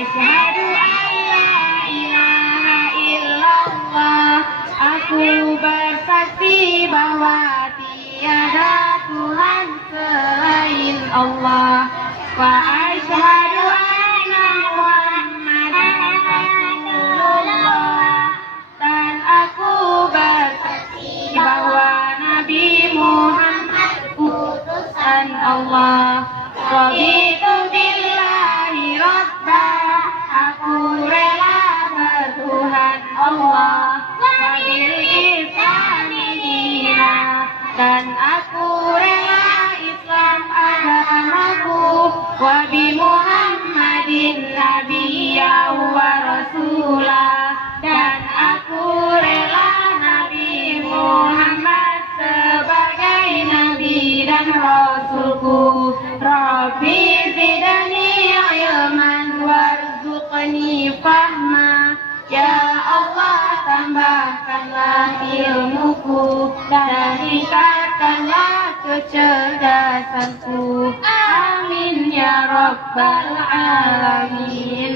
asyhadu an la ilaha illallah. Aku bersaksi bahwa tiada Tuhan selain Allah. Wa asyhadu anna Muhammadan Rasulullah. Dan aku bersaksi bahwa Nabi Muhammad utusan Allah. Raditu billahi rabba. Aku rela bertuhan Allah. Wabil islami dina. Dan aku rela Islam agamaku. Wabi Muhammadin nabiyya wa rasulah. Dan aku rela Nabi Muhammad sebagai nabi dan rasulku. Rabbi zidni ilman warzuqni fahma. Ya Allah, tambahkanlah ilmuku dan tingkatkanlah kecerdasanku. Amin ya rabbal alamin.